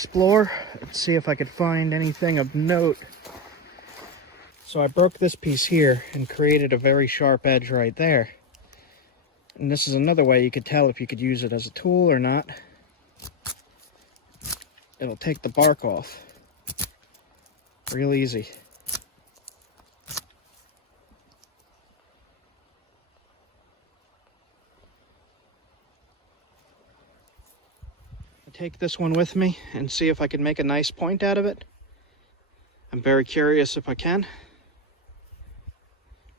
explore and see if I could find anything of note. So I broke this piece here and created a very sharp edge right there. And this is another way you could tell if you could use it as a tool or not. It'll take the bark off real easy. I'll take this one with me and see if I can make a nice point out of it. I'm very curious if I can.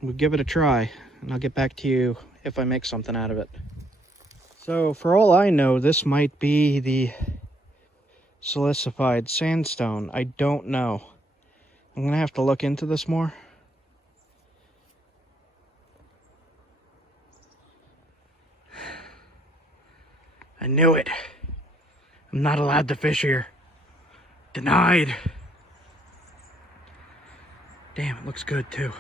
We'll give it a try, and I'll get back to you if I make something out of it. So for all I know, this might be the silicified sandstone. I don't know. I'm gonna have to look into this more. I knew it. I'm not allowed to fish here. Denied. Damn, it looks good too.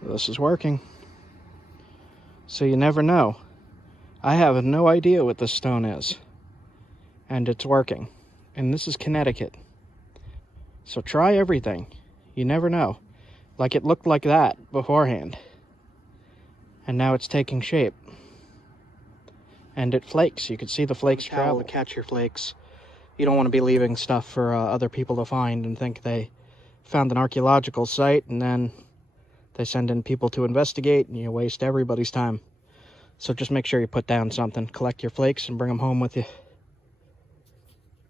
This is working. So you never know. I have no idea what this stone is. And it's working. And this is Connecticut. So try everything. You never know. Like it looked like that beforehand. And now it's taking shape. And it flakes. You can see the flakes travel to catch your flakes. You don't want to be leaving stuff for other people to find and think they found an archaeological site and then they send in people to investigate and you waste everybody's time. So just make sure you put down something. Collect your flakes and bring them home with you.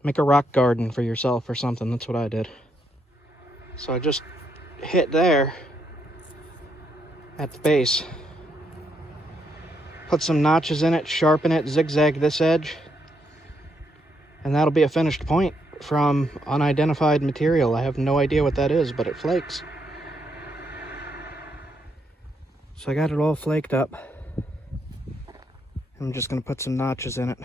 Make a rock garden for yourself or something. That's what I did. So I just hit there at the base. Put some notches in it, sharpen it, zigzag this edge. And that'll be a finished point from unidentified material. I have no idea what that is, but it flakes. So I got it all flaked up. I'm just going to put some notches in it.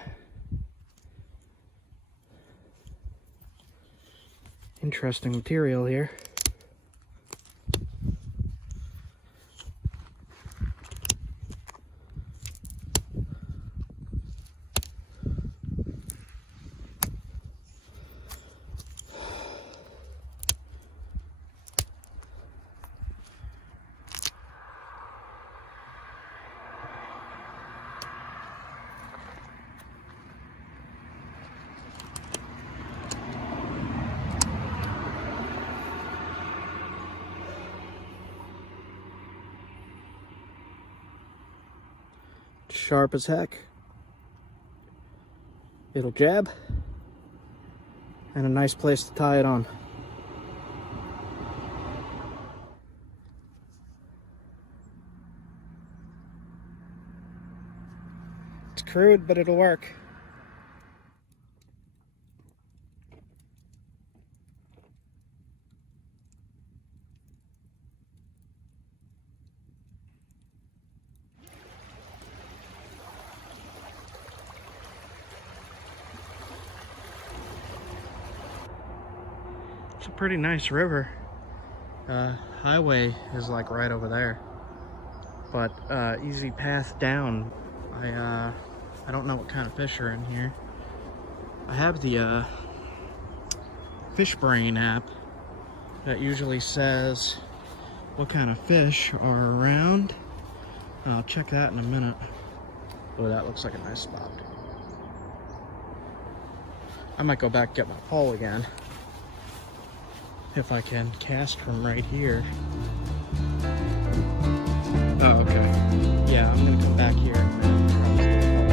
Interesting material here. Sharp as heck. It'll jab. And a nice place to tie it on. It's crude, but it'll work. It's a pretty nice river. Highway is like right over there, but easy path down. I don't know what kind of fish are in here. I have the Fish Brain app that usually says what kind of fish are around. I'll check that in a minute. Oh, that looks like a nice spot. I might go back and get my pole again. If I can cast from right here. Oh, okay. Yeah, I'm gonna come back here and try this pole.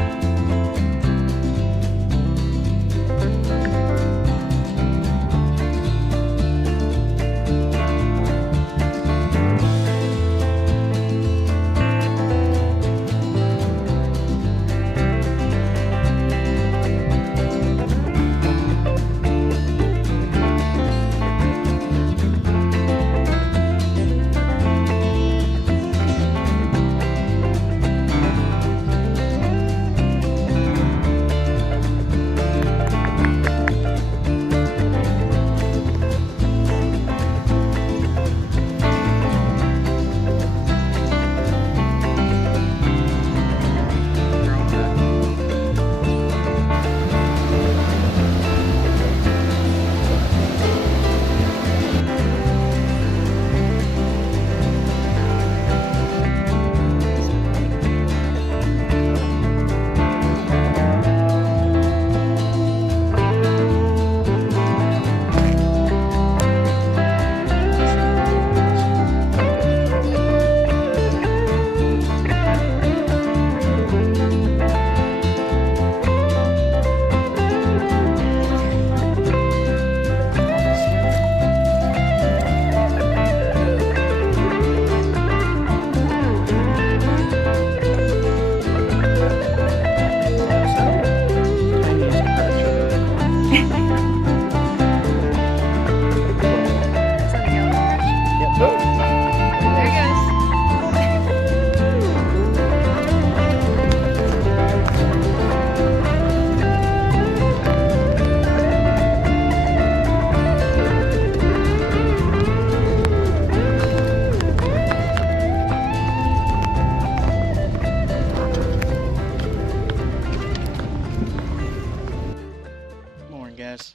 guys.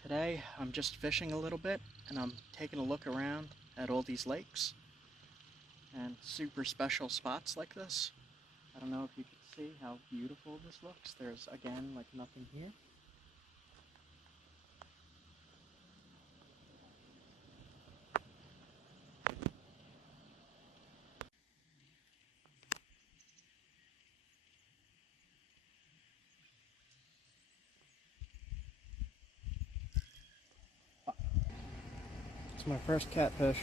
Today I'm just fishing a little bit and I'm taking a look around at all these lakes and super special spots like this. I don't know if you can see how beautiful this looks. There's again like nothing here. It's my first catfish.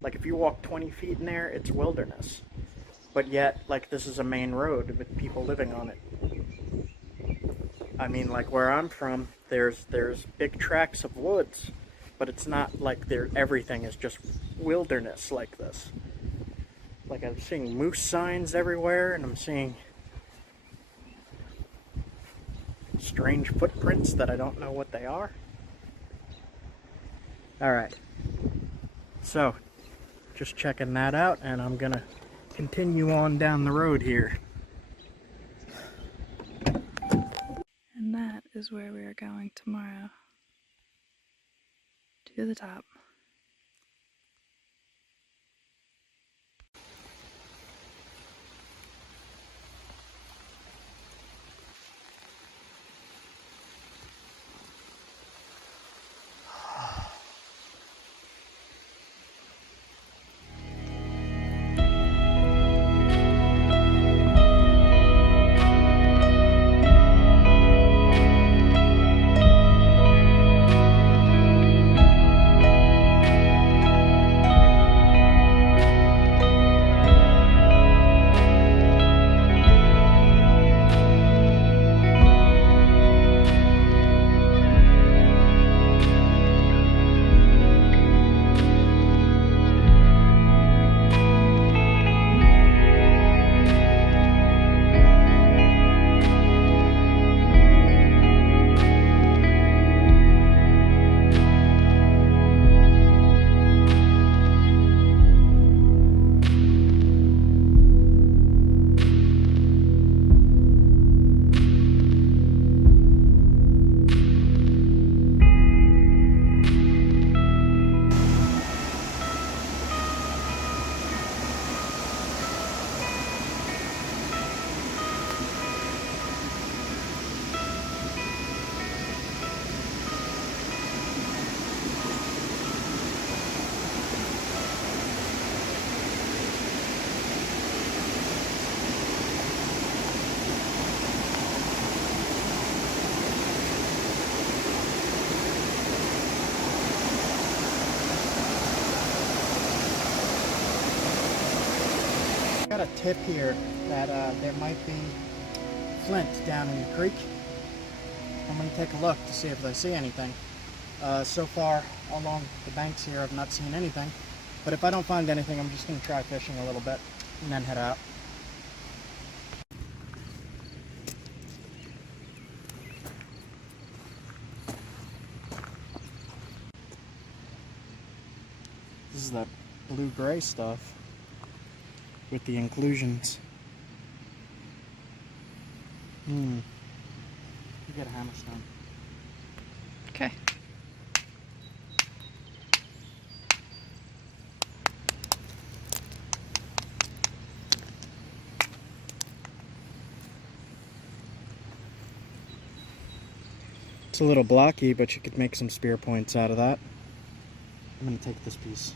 Like if you walk 20 feet in there, it's wilderness. But yet, like this is a main road with people living on it. I mean, like where I'm from, there's big tracts of woods, but it's not like everything is just wilderness like this. Like I'm seeing moose signs everywhere, and I'm seeing strange footprints that I don't know what they are. Alright, so just checking that out, and I'm gonna continue on down the road here. And that is where we are going tomorrow. To the top. Got a tip here that there might be flint down in the creek. I'm going to take a look to see if I see anything. So far along the banks here I've not seen anything, but if I don't find anything I'm just going to try fishing a little bit and then head out. This is that blue-gray stuff with the inclusions. You get a hammerstone. Okay. It's a little blocky, but you could make some spear points out of that. I'm going to take this piece,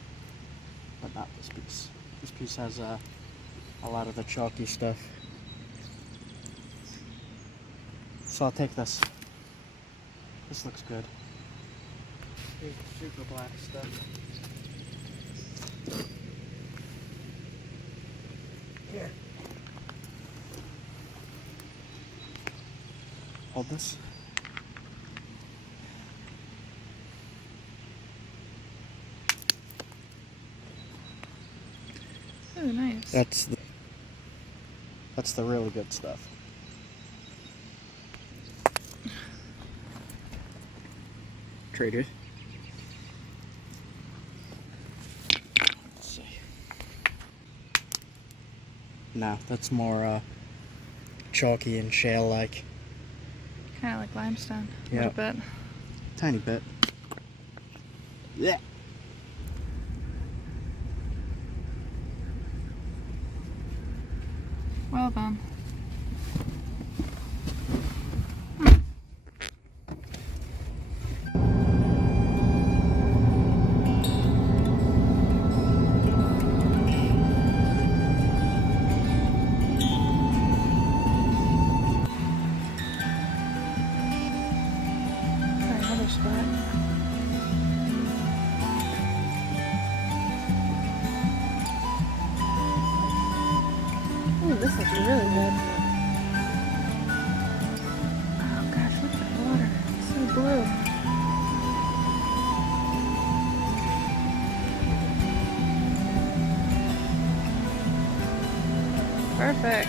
but not this piece. This piece has a lot of the chalky stuff. So I'll take this. This looks good. Here's the super black stuff. Here. Hold this. Oh, nice. That's the really good stuff. Traded. No, that's more chalky and shale-like. Kind of like limestone, a Yeah. little bit. Tiny bit. Yeah. Well done. Try another spot. Ooh, this looks really good. Oh gosh, look at that water. It's so blue. Perfect.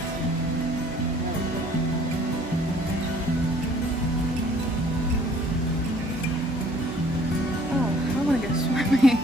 Oh, I want to go swimming.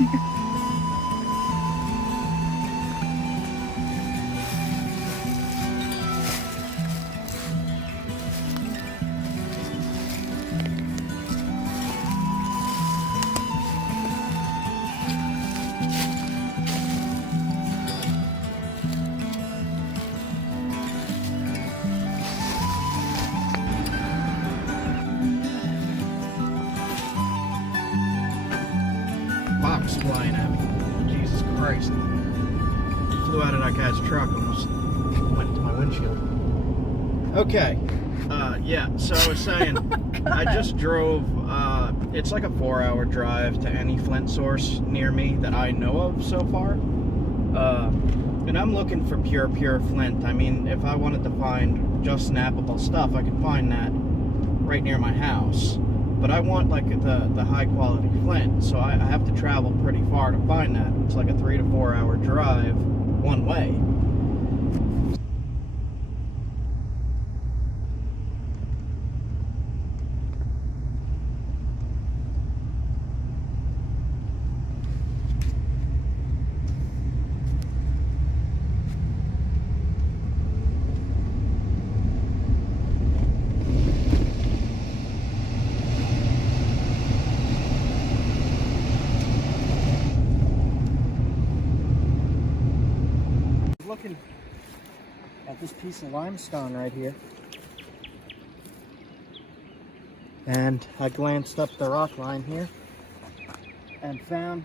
Box flying at me. Jesus Christ. Flew out of that guy's truck, almost went into my windshield. Okay. Yeah, so I was saying, I just drove, it's like a 4-hour drive to any Flint source near me that I know of so far. And I'm looking for pure Flint. I mean, if I wanted to find just snappable stuff, I could find that right near my house. But I want like the high quality Flint, so I have to travel pretty far to find that. It's like a 3 to 4 hour drive one way. Looking at this piece of limestone right here, and I glanced up the rock line here and found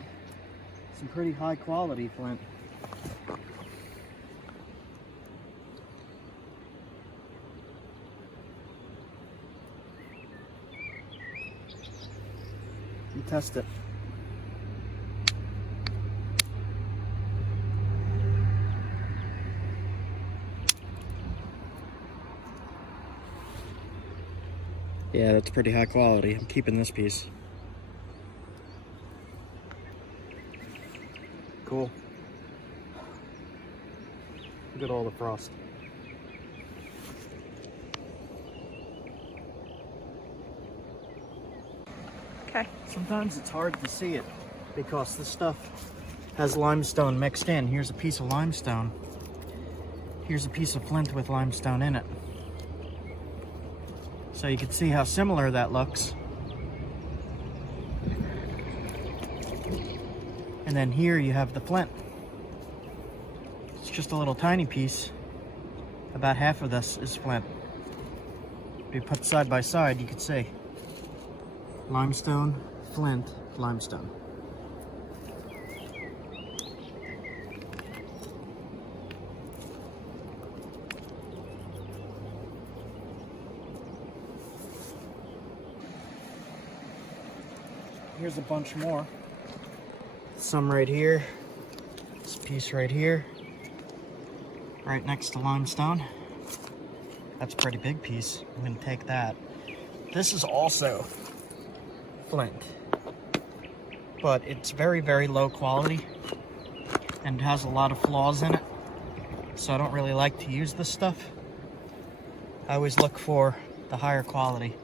some pretty high quality flint. You test it. Yeah, that's pretty high quality. I'm keeping this piece. Cool. Look at all the frost. Okay. Sometimes it's hard to see it because this stuff has limestone mixed in. Here's a piece of limestone. Here's a piece of flint with limestone in it. So you can see how similar that looks. And then here you have the flint. It's just a little tiny piece. About half of this is flint. If you put side by side, you can see limestone, flint, limestone. Here's a bunch more. Some right here. This piece right here. Right next to limestone. That's a pretty big piece. I'm gonna take that. This is also flint. But it's very, very low quality and has a lot of flaws in it. So I don't really like to use this stuff. I always look for the higher quality.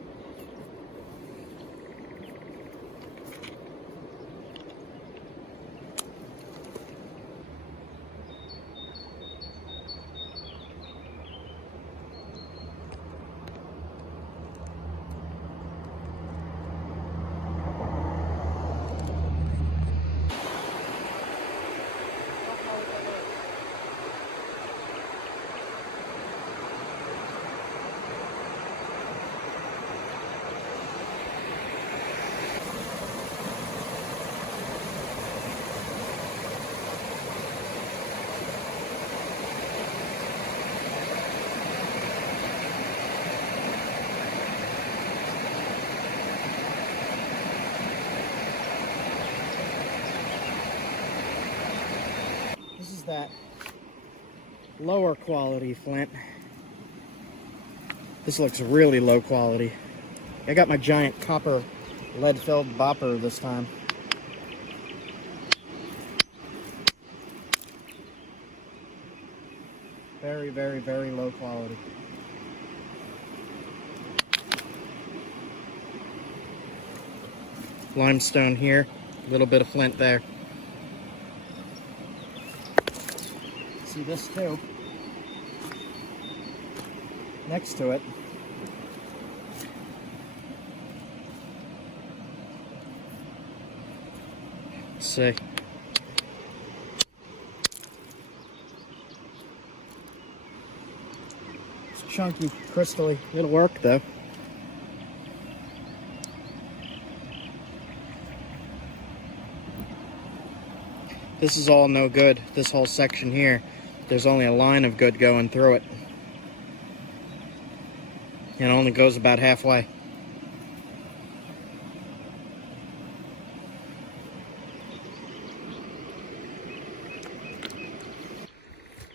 is that lower quality flint. This looks really low quality. I got my giant copper lead-filled bopper this time. Very, very, very low quality. Limestone here, a little bit of flint there. See this too. Next to it. Let's see. It's chunky, crystally. It'll work though. This is all no good. This whole section here, there's only a line of good going through it. It only goes about halfway.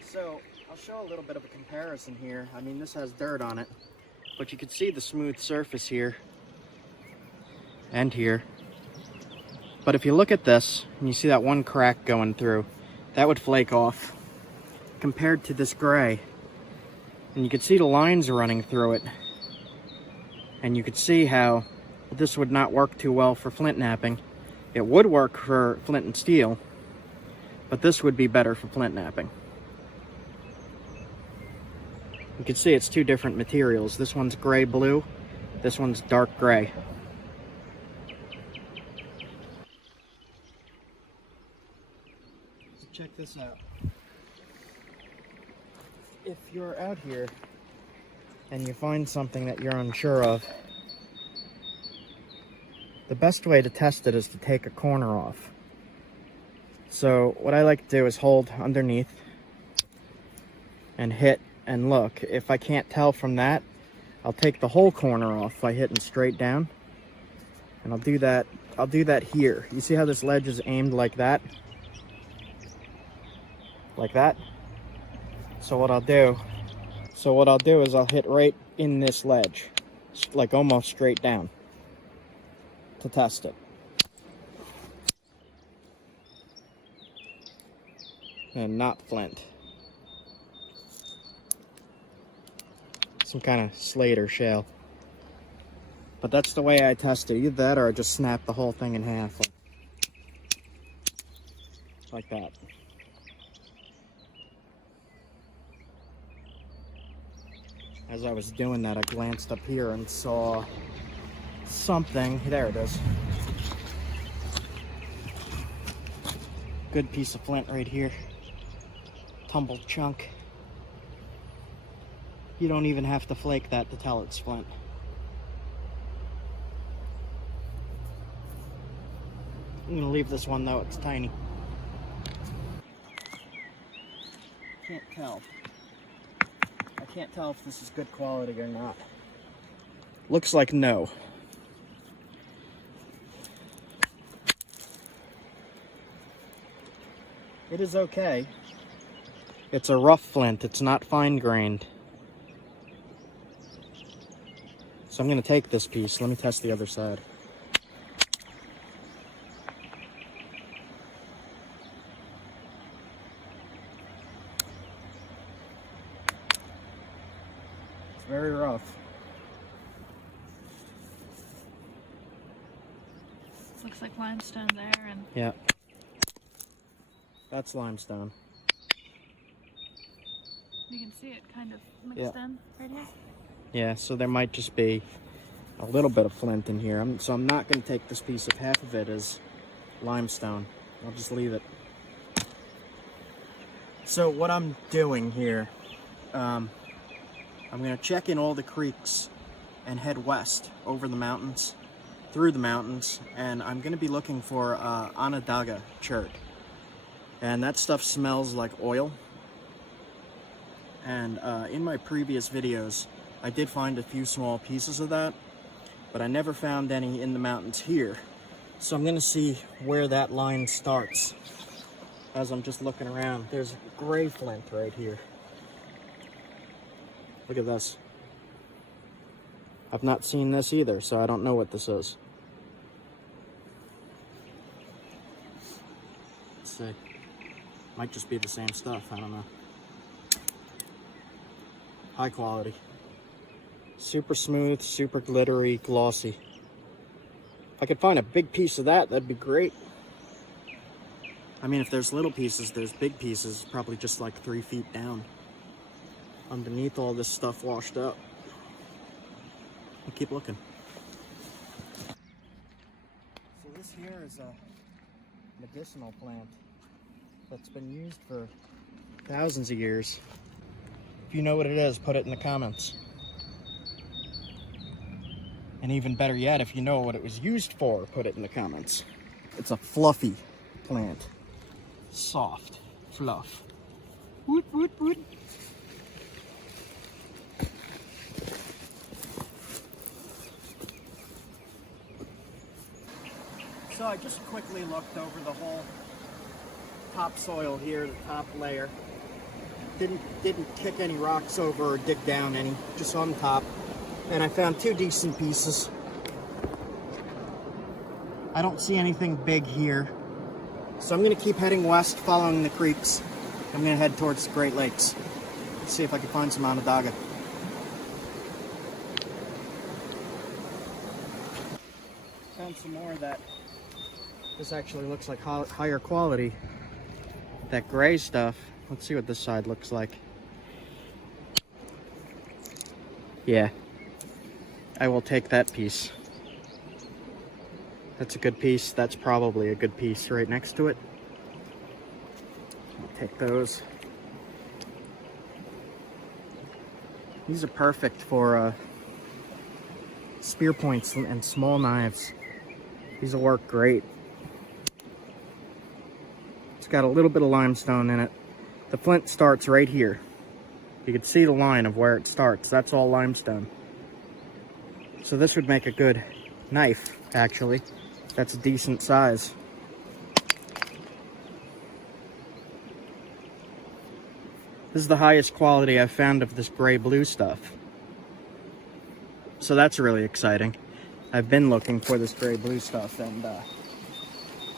So, I'll show a little bit of a comparison here. I mean, this has dirt on it, but you can see the smooth surface here and here. But if you look at this, and you see that one crack going through, that would flake off compared to this gray. And you can see the lines running through it. And you could see how this would not work too well for flint knapping. It would work for flint and steel, but this would be better for flint knapping. You can see it's two different materials. This one's gray-blue, this one's dark gray. So check this out. If you're out here and you find something that you're unsure of, the best way to test it is to take a corner off. So what I like to do is hold underneath and hit and look. If I can't tell from that, I'll take the whole corner off by hitting straight down. And I'll do that here. You see how this ledge is aimed like that? Like that? So what I'll do is I'll hit right in this ledge, like almost straight down, to test it. And not flint. Some kind of slate or shale. But that's the way I test it. Either that or I just snap the whole thing in half. Like that. As I was doing that, I glanced up here and saw something. There it is. Good piece of flint right here. Tumbled chunk. You don't even have to flake that to tell it's flint. I'm gonna leave this one though, it's tiny. Can't tell. I can't tell if this is good quality or not. Looks like no. It is okay. It's a rough flint, it's not fine-grained. So I'm going to take this piece. Let me test the other side. It's very rough. Looks like limestone there, and yeah, that's limestone. you can see it kind of mixed in right here. Yeah, so there might just be a little bit of flint in here. So I'm not going to take this piece of half of it as limestone. I'll just leave it. So what I'm doing here, I'm going to check in all the creeks and head west over the mountains, through the mountains, and I'm going to be looking for Onondaga chert. And that stuff smells like oil. And in my previous videos, I did find a few small pieces of that, but I never found any in the mountains here. So I'm going to see where that line starts. as I'm just looking around. There's gray flint right here. Look at this. I've not seen this either, so I don't know what this is. Let's see. Might just be the same stuff, I don't know. High quality. Super smooth, super glittery, glossy. If I could find a big piece of that, that'd be great. I mean, if there's little pieces, there's big pieces, probably just like 3 feet down. Underneath all this stuff washed up. I'll keep looking. So this here is a medicinal plant that's been used for thousands of years. If you know what it is, put it in the comments. And even better yet, if you know what it was used for, put it in the comments. It's a fluffy plant. Soft fluff. Woot, woot, woot. So I just quickly looked over the whole topsoil here, the top layer. Didn't kick any rocks over or dig down any, just on top. And I found 2 decent pieces. I don't see anything big here. So I'm gonna keep heading west, following the creeks. I'm gonna head towards the Great Lakes. See if I can find some Onondaga. Found some more that this actually looks like higher quality. That gray stuff. Let's see what this side looks like. Yeah, I will take that piece. That's a good piece. That's probably a good piece right next to it. I'll take those. These are perfect for spear points and small knives. These will work great. It's got a little bit of limestone in it. The flint starts right here. You can see the line of where it starts. That's all limestone. So this would make a good knife, actually. That's a decent size. This is the highest quality I've found of this gray-blue stuff. So that's really exciting. I've been looking for this gray-blue stuff, and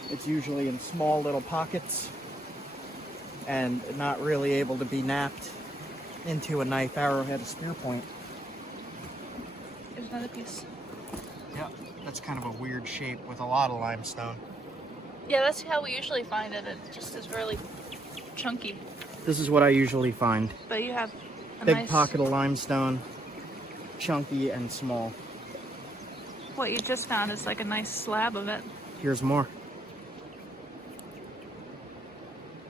it's usually in small little pockets and not really able to be napped into a knife, arrowhead, a spear point. There's another piece. Yeah, that's kind of a weird shape with a lot of limestone. Yeah, that's how we usually find it. It just is really chunky. This is what I usually find. But you have a big nice pocket of limestone, chunky and small. What you just found is like a nice slab of it. Here's more.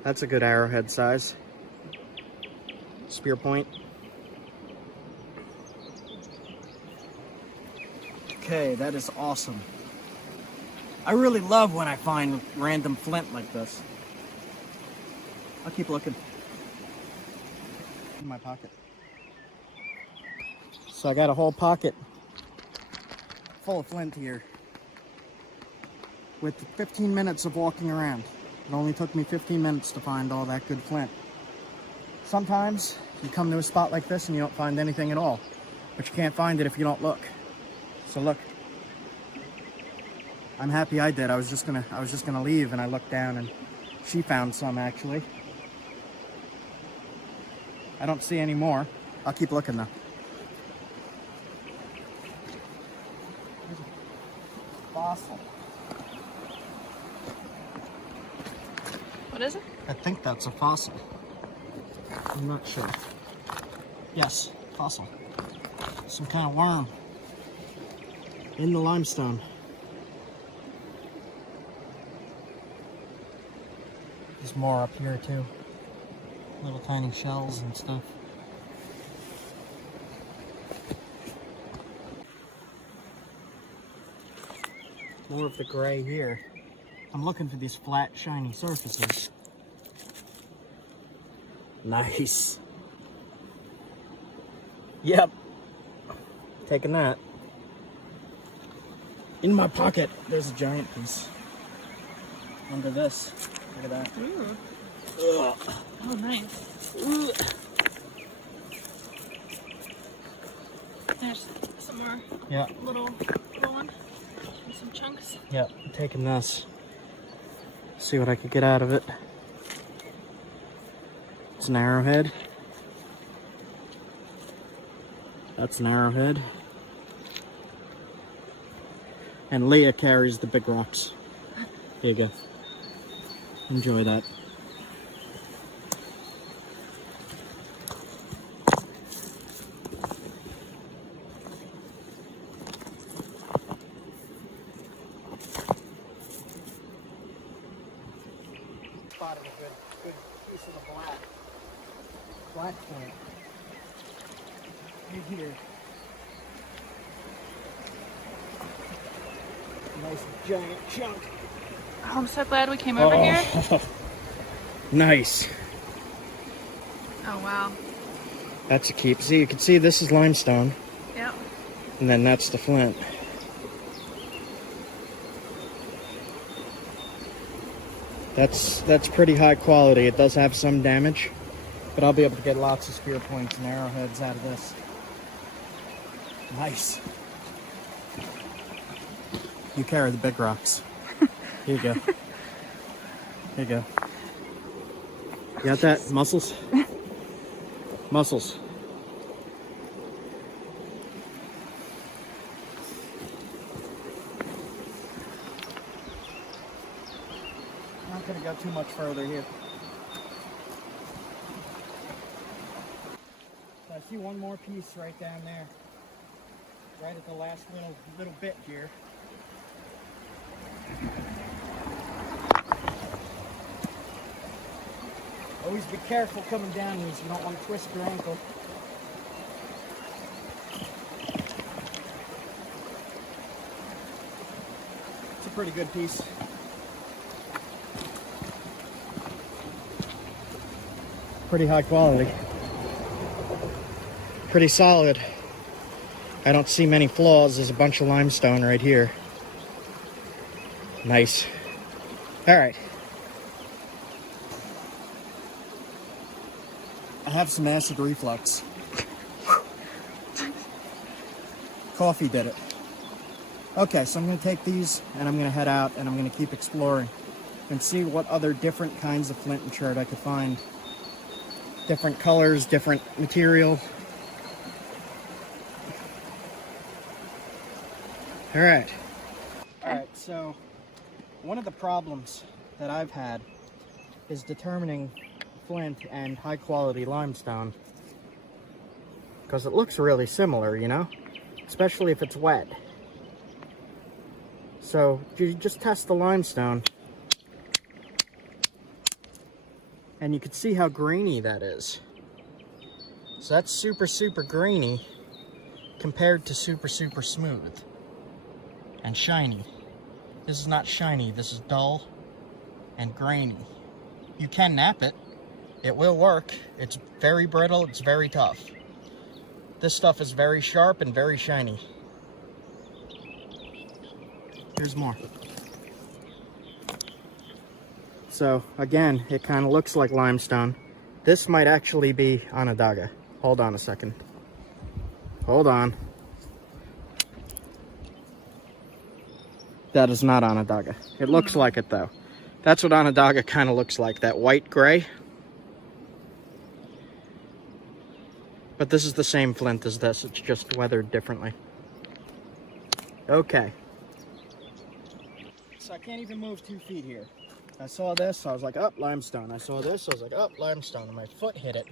That's a good arrowhead size. Spear point. Okay, that is awesome. I really love when I find random flint like this. I'll keep looking. In my pocket. So I got a whole pocket full of flint here. With 15 minutes of walking around. It only took me 15 minutes to find all that good flint. Sometimes you come to a spot like this and you don't find anything at all. But you can't find it if you don't look. So look. I'm happy I did. I was just gonna leave, and I looked down and she found some actually. I don't see any more. I'll keep looking though. There's a fossil. What is it? I think that's a fossil. I'm not sure. Yes, fossil. Some kind of worm in the limestone. There's more up here too. Little tiny shells and stuff. More of the gray here. I'm looking for these flat, shiny surfaces. Nice. Yep. Taking that. In my pocket, there's a giant piece. Under this. Look at that. Ooh. Oh, nice. There's some more. Yeah. Little one. And some chunks. Yeah, I'm taking this. See what I could get out of it. It's an arrowhead. That's an arrowhead. And Leah carries the big rocks. There you go. Enjoy that. Spotted a good piece of the black plant. Right here. Nice giant chunk. Oh, I'm so glad we came over here. Nice. Oh, wow. That's a keep. See, you can see this is limestone. Yep. And then that's the flint. That's pretty high quality. It does have some damage, but I'll be able to get lots of spear points and arrowheads out of this. Nice. You carry the big rocks. Here you go. Here you go. You got that? Muscles? Muscles. Not gonna go too much further here. So I see one more piece right down there. Right at the last little bit here. Always be careful coming down these. You don't want to twist your ankle. It's a pretty good piece. Pretty high quality. Pretty solid. I don't see many flaws. There's a bunch of limestone right here. Nice. All right. I have some acid reflux. Coffee did it. Okay, so I'm going to take these and I'm going to head out and I'm going to keep exploring and see what other different kinds of flint and chert I could find. Different colors, different material. All right. All right, so one of the problems that I've had is determining flint and high quality limestone, because it looks really similar, you know, especially if it's wet. So you just test the limestone and you can see how grainy that is. So that's super grainy compared to super smooth and shiny. This is not shiny, this is dull and grainy. You can nap it. It will work. It's very brittle, it's very tough. This stuff is very sharp and very shiny. Here's more. So again, it kind of looks like limestone. This might actually be Onondaga. Hold on a second. Hold on. That is not Onondaga. It looks like it though. That's what Onondaga kind of looks like, that white gray. But this is the same flint as this, it's just weathered differently. Okay. So I can't even move 2 feet here. I saw this, I was like, oh, limestone. I saw this, I was like, oh, limestone. And my foot hit it,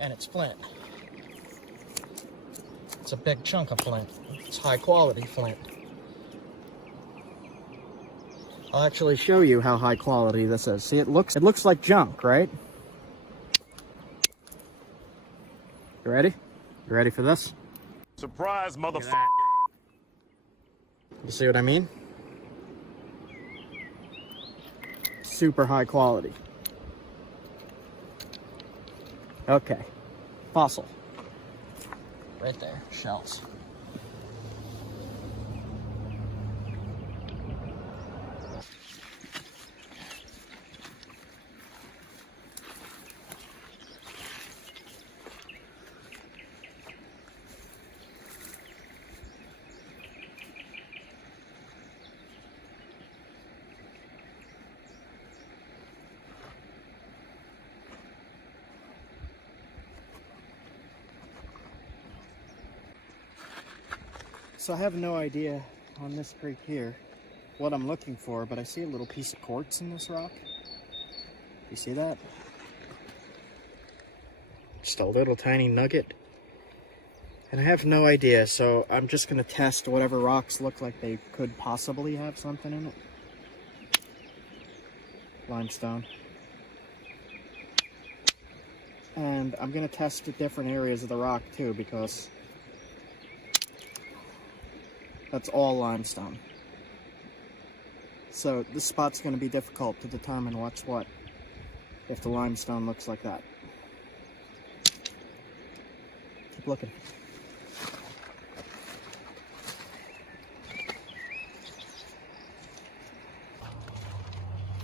and it's flint. It's a big chunk of flint. It's high quality flint. I'll actually show you how high quality this is. See, it looks like junk, right? You ready? You ready for this? Surprise, motherfucker. You see what I mean? Super high quality. Okay. Fossil. Right there. Shells. So I have no idea on this creek here what I'm looking for, but I see a little piece of quartz in this rock. You see that? Just a little tiny nugget. And I have no idea, so I'm just going to test whatever rocks look like they could possibly have something in it. Limestone. And I'm going to test the different areas of the rock too, because that's all limestone. So this spot's going to be difficult to determine what's what if the limestone looks like that. Keep looking.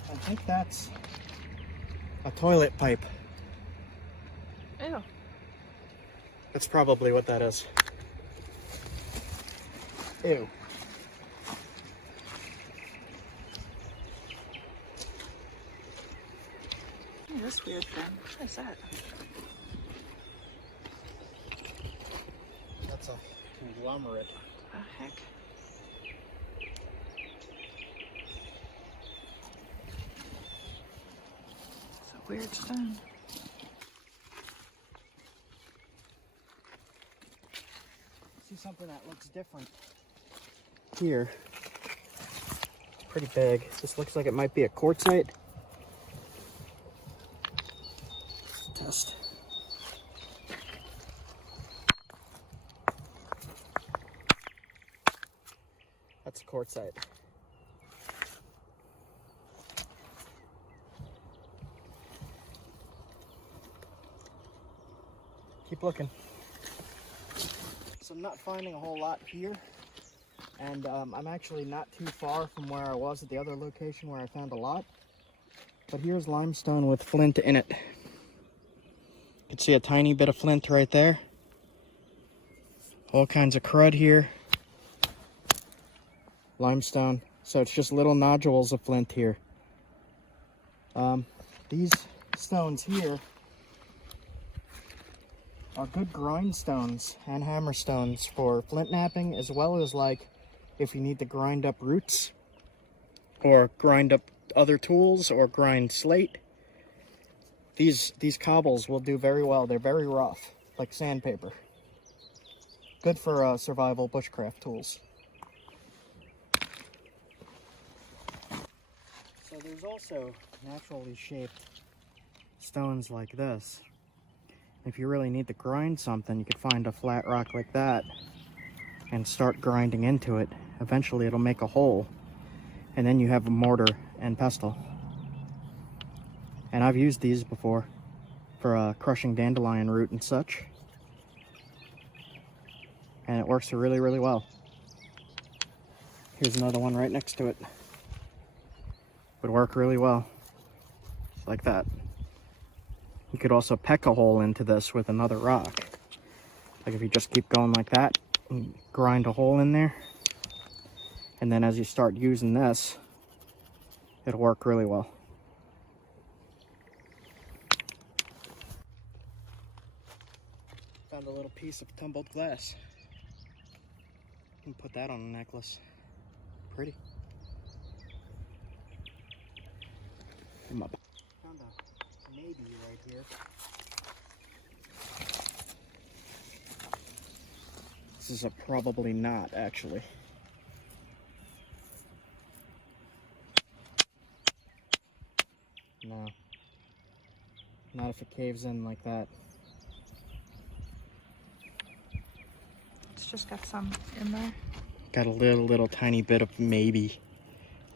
I think that's a toilet pipe. Ew. That's probably what that is. Ew. Oh, this weird thing. What is that? That's a conglomerate. What the heck? It's a weird stone. See something that looks different here. It's pretty big. This looks like it might be a quartzite. Test. That's a quartzite. Keep looking. So I'm not finding a whole lot here, and I'm actually not too far from where I was at the other location where I found a lot. But here's limestone with flint in it. You can see a tiny bit of flint right there. All kinds of crud here. Limestone. So it's just little nodules of flint here. These stones here are good grindstones and hammerstones for flint knapping, as well as like if you need to grind up roots or grind up other tools or grind slate. These cobbles will do very well. They're very rough, like sandpaper. Good for survival bushcraft tools. So there's also naturally shaped stones like this. If you really need to grind something, you could find a flat rock like that and start grinding into it. Eventually it'll make a hole, and then you have a mortar and pestle. And I've used these before for crushing dandelion root and such. And it works really, really well. Here's another one right next to it. Would work really well. Like that. You could also peck a hole into this with another rock. Like if you just keep going like that, and grind a hole in there. And then as you start using this, it'll work really well. Found a little piece of tumbled glass. You can put that on a necklace. Pretty. Found a maybe right here. This is a probably not, actually. No. Not if it caves in like that. It's just got some in there. Got a little tiny bit of maybe,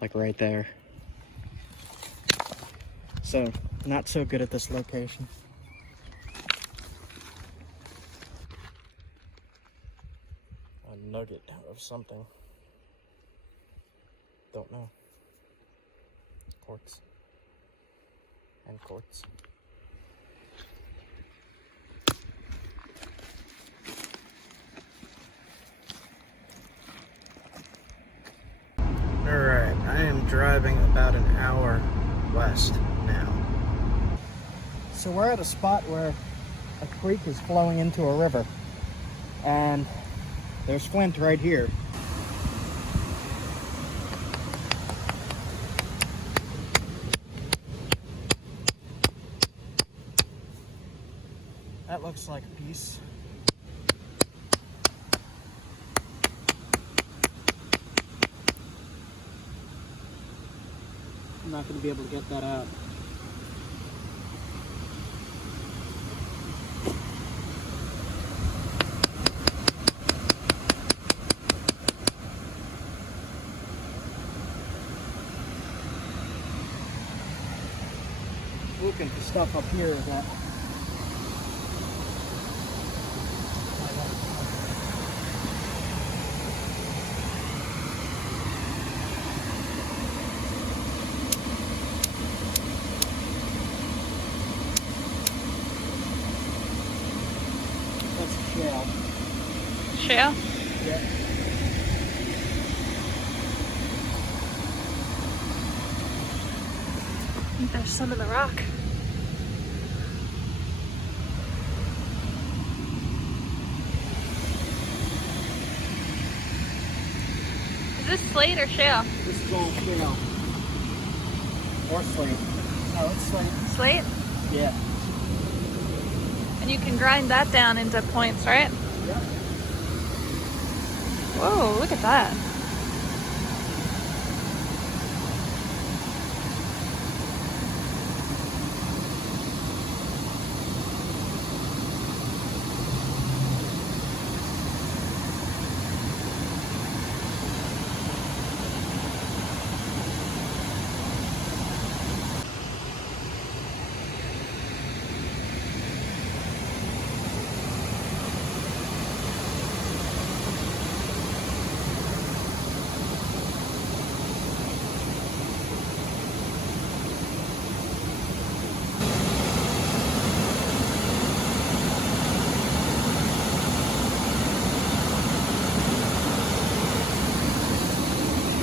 like right there. So, not so good at this location. A nugget of something. Don't know. Quartz. And quartz. Alright, I am driving about an hour west now. So we're at a spot where a creek is flowing into a river. And There's flint right here. That looks like a piece. I'm not going to be able to get that out. Looking for stuff up here that that's a shell. Shale? Yeah. I think there's some in the rock. Is this slate or shale? This is all shell. Or slate. No, it's slate. Slate? Yeah. And you can grind that down into points, right? Yep. Whoa, look at that.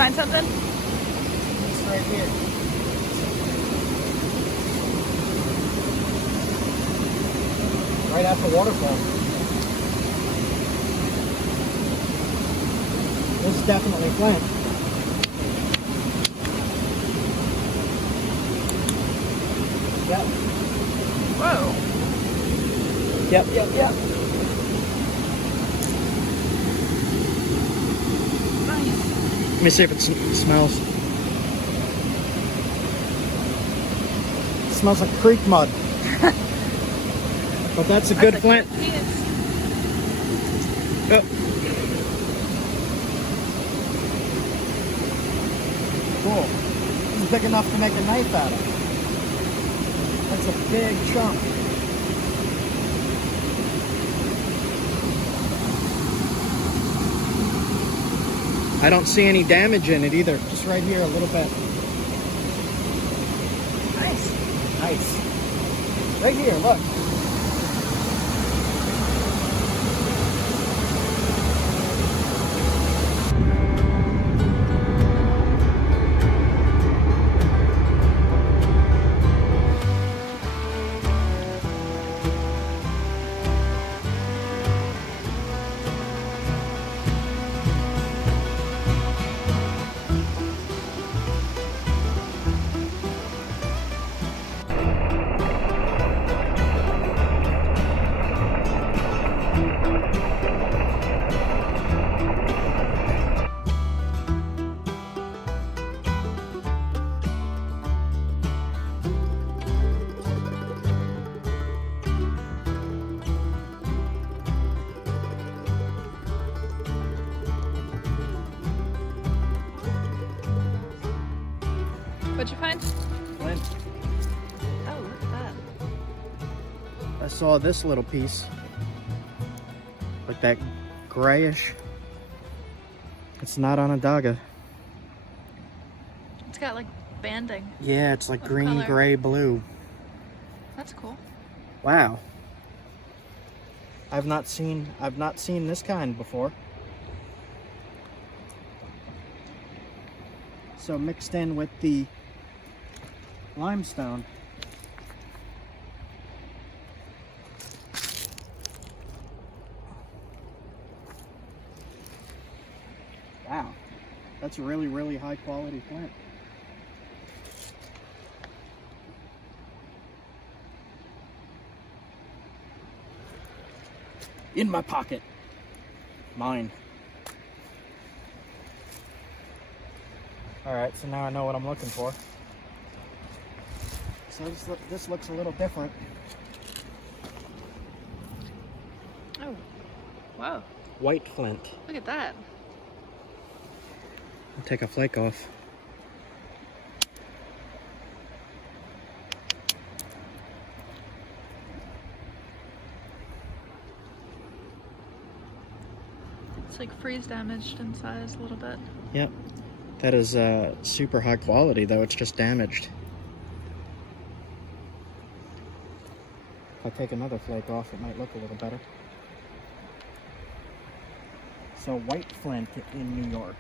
Find something? It's right here. Right after waterfall. This is definitely flint. Yep. Whoa. Yep. Nice. Let me see if it smells. It smells like creek mud. But that's a good flint. Oh. Cool. This is big enough to make a knife out of. That's a big chunk. I don't see any damage in it either. Just right here a little bit. Nice. Right here, look. What'd you find? Flint. Oh, look at that. I saw this little piece. Like that grayish. It's not on a daga. It's got like banding. Yeah, it's like What green, color? gray, blue. That's cool. Wow. I've not seen this kind before. So mixed in with the limestone. That's really, really high quality flint. In my pocket. Mine. Alright, so now I know what I'm looking for. So this looks a little different. Oh, wow. White flint. Look at that. I'll take a flake off. It's like freeze damaged in size a little bit. Yep. That is super high quality, though it's just damaged. If I take another flake off, it might look a little better. So white flint in New York.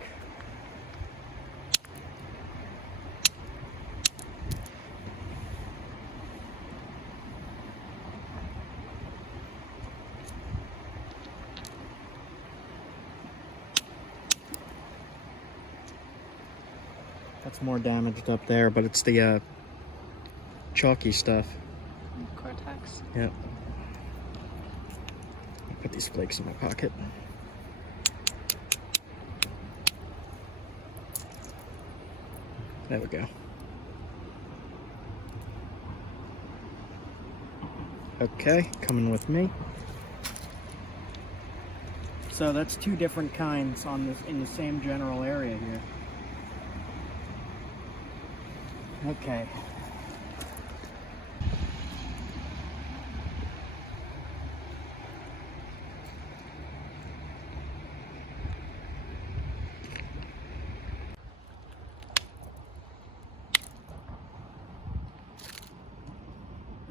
That's more damaged up there, but it's the chalky stuff. Cortex. Yep. I'll put these flakes in my pocket. There we go. Okay, coming with me. So that's two different kinds on this in the same general area here. Okay.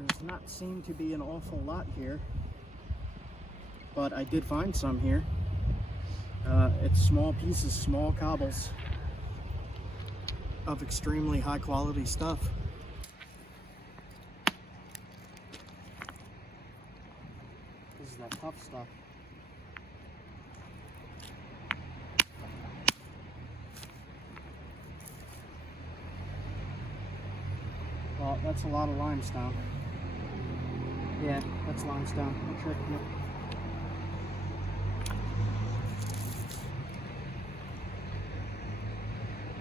Does not seem to be an awful lot here, but I did find some here. It's small pieces, small cobbles of extremely high quality stuff. This is that tough stuff. Well, that's a lot of limestone. Yeah, that's limestone. That tricked me.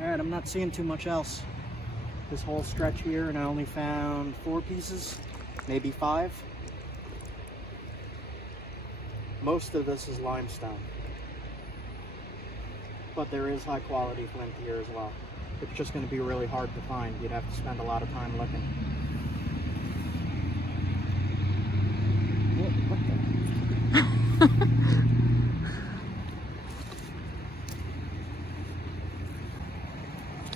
Alright, I'm not seeing too much else. This whole stretch here, and I only found 4 pieces, maybe 5. Most of this is limestone. But there is high quality flint here as well. It's just going to be really hard to find. You'd have to spend a lot of time looking. What the?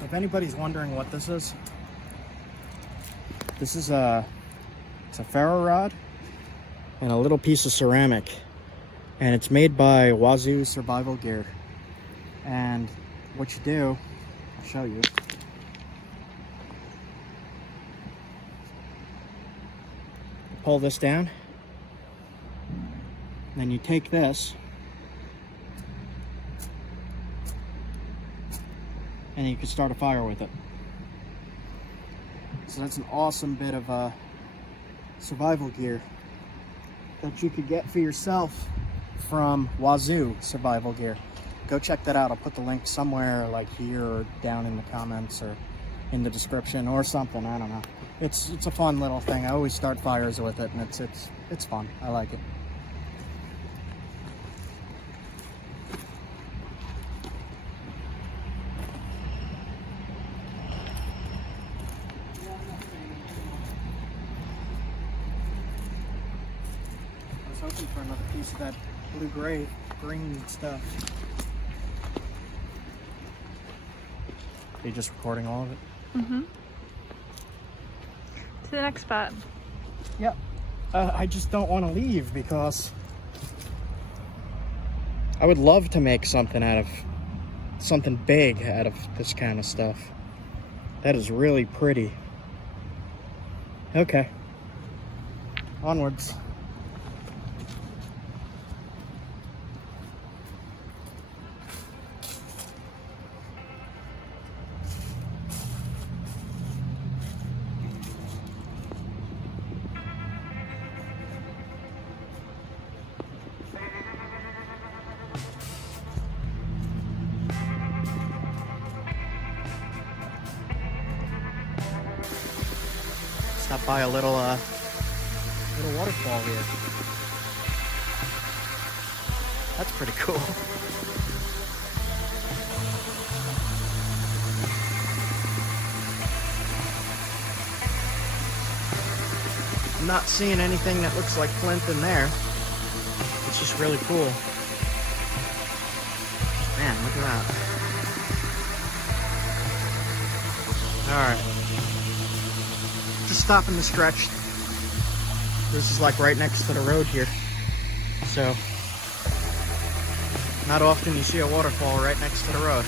If anybody's wondering what this is it's a ferro rod and a little piece of ceramic, and it's made by Wazoo Survival Gear. And what you do, I'll show you. Pull this down, then you take this and you can start a fire with it. So that's an awesome bit of survival gear that you could get for yourself from Wazoo Survival Gear. Go check that out. I'll put the link somewhere, like here or down in the comments or in the description or something. I don't know. It's a fun little thing. I always start fires with it, and it's fun. I like it. I was hoping for another piece of that blue-gray green stuff. Are you just recording all of it? Mm-hmm. To the next spot. Yep. I just don't want to leave because I would love to make something big out of this kind of stuff. That is really pretty. Okay. Onwards. Stop by a little waterfall here. That's pretty cool. I'm not seeing anything that looks like Flint in there. It's just really cool. Man, look at that. Alright. Just stopping the stretch. This is like right next to the road here. So, not often you see a waterfall right next to the road.